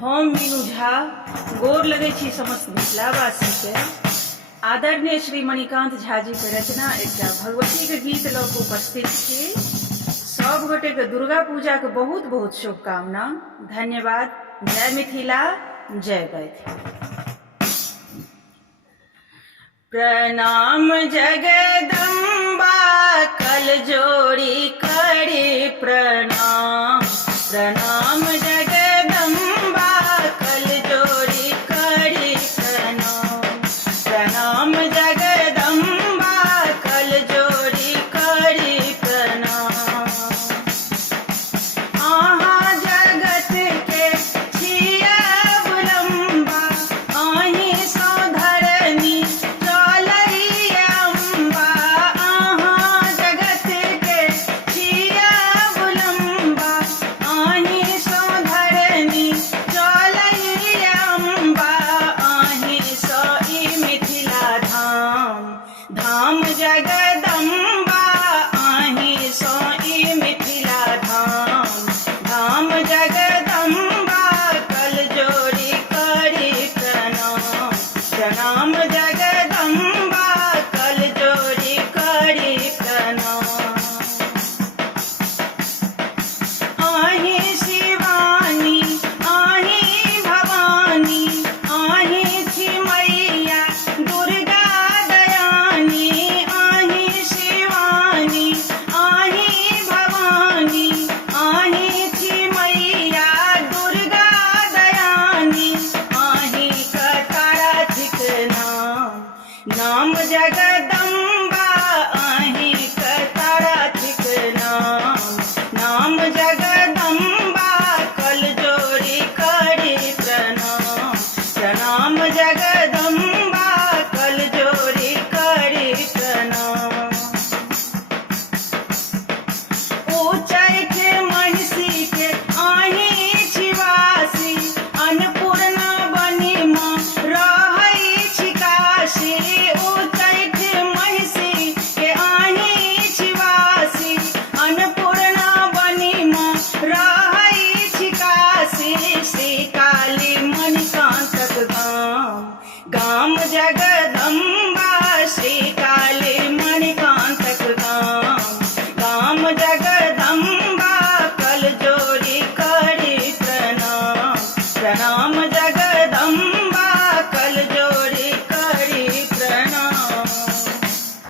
हम मीनू झा गोर लगे छी समस्त मिथिलावासी के। आदरणीय श्री मणिकांत झा जी के रचना एक भगवती के गीत लऽ कऽ उपस्थित छी। सब गोटे के दुर्गा पूजा के बहुत बहुत शुभकामना। धन्यवाद। जय मिथिला, जय मैथिली। प्रणाम जगदम्बा कल जोड़ी करी प्रणाम। प्रणाम जगदम्बा